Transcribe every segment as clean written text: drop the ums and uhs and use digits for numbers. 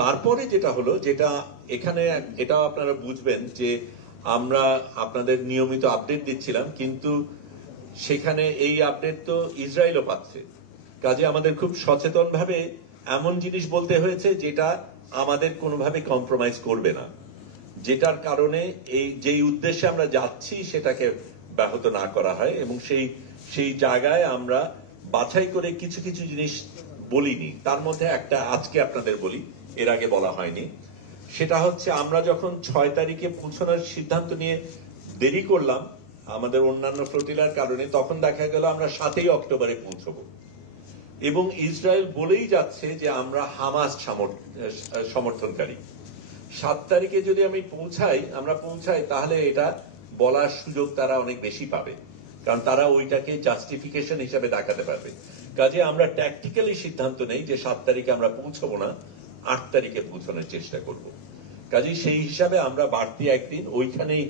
তারপরে যেটা হলো, যেটা এখানে এটা আপনারা বুঝবেন যে আমরা আপনাদের নিয়মিত আপডেট দিচ্ছিলাম, কিন্তু সেখানে এই আপডেট তো ইসরায়েলও পাচ্ছে। কাজে আমাদের খুব সচেতনভাবে এমন জিনিস বলতে হয়েছে যেটা আমাদের কোনোভাবে কম্প্রোমাইজ করবে না, যেটার কারণে এই যেই উদ্দেশ্যে আমরা যাচ্ছি সেটাকে ব্যাহত না করা হয়। এবং সেই জায়গায় আমরা বাছাই করে কিছু কিছু জিনিস বলিনি। তার মধ্যে একটা আজকে আপনাদের বলি, এর আগে বলা হয়নি। সেটা হচ্ছে, আমরা যখন 6 তারিখে পৌঁছানোর সিদ্ধান্ত নিয়ে দেরি করলাম আমাদের অন্যান্য ফ্লোটিলার কারণে, তখন দেখা গেল আমরা 7 অক্টোবরে পৌঁছবো, এবং ইসরায়েল বলেই যাচ্ছে যে আমরা হামাস সমর্থনকারী। 7 তারিখে যদি আমরা পৌঁছাই, তাহলে এটা বলার সুযোগ তারা অনেক বেশি পাবে, কারণ তারা ওইটাকে জাস্টিফিকেশন হিসাবে দেখাতে পারবে। কাজে আমরা ট্যাকটিক্যালি সিদ্ধান্ত নেই যে 7 তারিখে আমরা পৌঁছবো না, 8 তারিখে পৌঁছানোর চেষ্টা করব। কাজে সেই হিসাবে আমরা বাড়তি একদিন ওইখানেই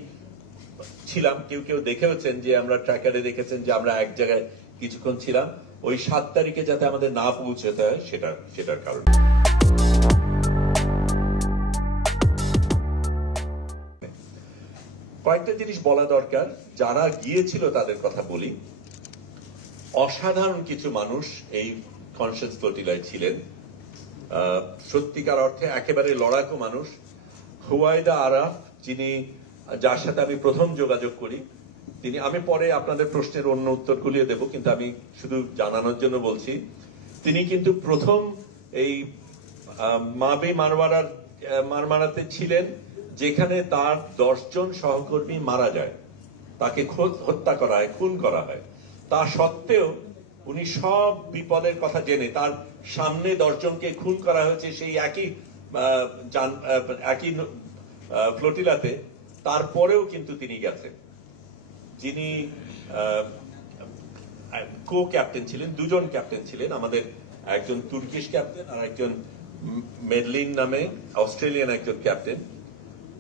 ছিলাম। কেউ কেউ দেখেওছেন যে আমরা ট্র্যাকারে দেখেছেন যে আমরা এক জায়গায় কিছুক্ষণ ছিলাম, ওই 7 তারিখে যাতে আমাদের না পৌঁছতে হয় সেটার কারণে। কয়েকটা জিনিস বলা দরকার। যারা গিয়েছিল তাদের কথা বলি। অসাধারণ কিছু মানুষ এই কনসিয়াস ফ্লোটিলায় ছিলেন, সত্যিকার অর্থে একেবারে লড়াকু মানুষ। হুয়াইদা আরাফ, যার সাথে আমি প্রথম যোগাযোগ করি, আমি পরে আপনাদের প্রশ্নের অন্য উত্তরগুলিও দেব, কিন্তু আমি শুধু জানানোর জন্য বলছি, তিনি কিন্তু প্রথম এই মাবে মারমারাতে ছিলেন, যেখানে তার 10 জন সহকর্মী মারা যায়, তাকে হত্যা করা হয়, খুন করা হয়। তা সত্ত্বেও উনি সব বিপদের কথা জেনে, তার সামনে 10 জনকে খুন করা হয়েছে সেই একই ফ্লোটিলাতে, তারপরেও কিন্তু তিনি গেছেন। যিনি কো ক্যাপ্টেন ছিলেন, 2 জন ক্যাপ্টেন ছিলেন, আমাদের একজন তুর্কিশ ক্যাপ্টেন আর একজন মেডলিন নামে অস্ট্রেলিয়ান একজন ক্যাপ্টেন।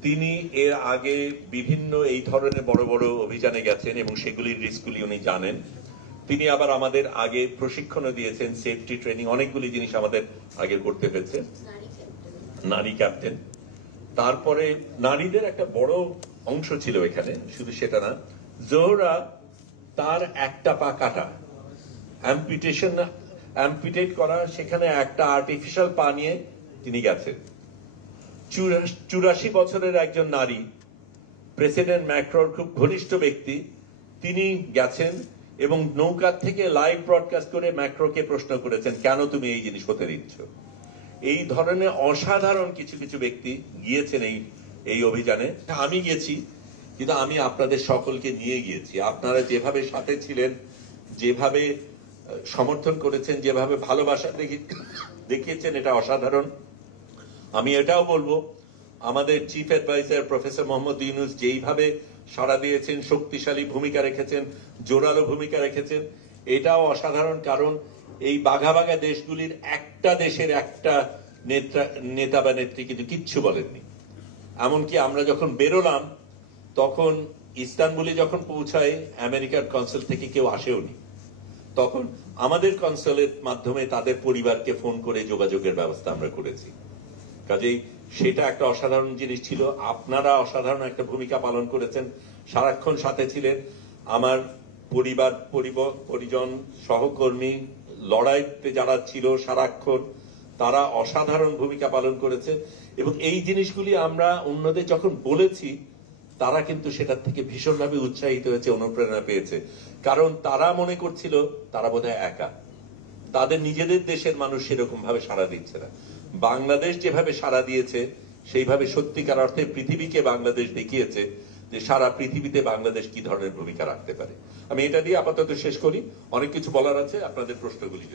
তিনি এর আগে বিভিন্ন এই ধরনের বড় বড় অভিযানে গেছেন এবং সেগুলির রিস্কগুলি উনি জানেন। তিনি আবার আমাদের আগে প্রশিক্ষণও দিয়েছেন, সেফটি ট্রেনিং, অনেকগুলি জিনিস আমাদের আগে করতে হয়েছে। নারী ক্যাপ্টেন। তারপরে নারীদের একটা বড় অংশ ছিল এখানে, শুধু সেটা না, জোহরা তার একটা পা কাটা, অ্যাম্পিটেট করা, সেখানে একটা আর্টিফিশিয়াল পা নিয়ে তিনি গেছেন। 84 বছরের একজন নারী, প্রেসিডেন্ট ম্যাক্রোর খুব ঘনিষ্ঠ ব্যক্তি, তিনি গেছেন এবং নৌকা থেকে লাইভ ব্রডকাস্ট করে ম্যাক্রোকে প্রশ্ন করেছেন, কেন তুমি এই জিনিস হতে দিচ্ছ। এই ধরনের অসাধারণ কিছু কিছু ব্যক্তি গিয়েছেন এই অভিযানে। আমি গেছি, কিন্তু আমি আপনাদের সকলকে নিয়ে গিয়েছি। আপনারা যেভাবে সাথে ছিলেন, যেভাবে সমর্থন করেছেন, যেভাবে ভালোবাসা দেখিয়েছেন, এটা অসাধারণ। আমি এটাও বলবো, আমাদের chief adviser professor Mohammad Yunus যেইভাবে সাড়া দিয়েছেন, শক্তিশালী ভূমিকা রেখেছেন, জোরালো ভূমিকা রেখেছেন, এটাও অসাধারণ। কারণ এই বাঘা বাঘা দেশগুলির একটা দেশের একটা নেতা বা নেত্রী কিন্তু কিচ্ছু বলেননি। এমনকি আমরা যখন বেরোলাম, তখন ইস্তানবুলে যখন পৌঁছায়, আমেরিকার কনসুল থেকে কেউ আসেওনি। তখন আমাদের কনসুলের মাধ্যমে তাদের পরিবারকে ফোন করে যোগাযোগের ব্যবস্থা আমরা করেছি। কাজেই সেটা একটা অসাধারণ জিনিস ছিল। আপনারা অসাধারণ একটা ভূমিকা পালন করেছেন, সারাক্ষণ সাথে ছিলেন। আমার পরিজন, সহকর্মী, লড়াইতে যারা ছিল সারাক্ষণ, তারা অসাধারণ ভূমিকা পালন করেছে। এবং এই জিনিসগুলি আমরা অন্যদের যখন বলেছি, তারা কিন্তু সেটার থেকে ভীষণভাবে উৎসাহিত হয়েছে, অনুপ্রেরণা পেয়েছে। কারণ তারা মনে করছিল তারা বোধহয় একা, তাদের নিজেদের দেশের মানুষ সেরকম ভাবে সাড়া দিচ্ছে না। বাংলাদেশ যেভাবে সাড়া দিয়েছে, সেইভাবে সত্যিকার অর্থে পৃথিবীকে বাংলাদেশ দেখিয়েছে যে সারা পৃথিবীতে বাংলাদেশ কি ধরনের ভূমিকা রাখতে পারে। আমি এটা দিয়ে আপাতত শেষ করি। অনেক কিছু বলার আছে, আপনাদের প্রশ্নগুলি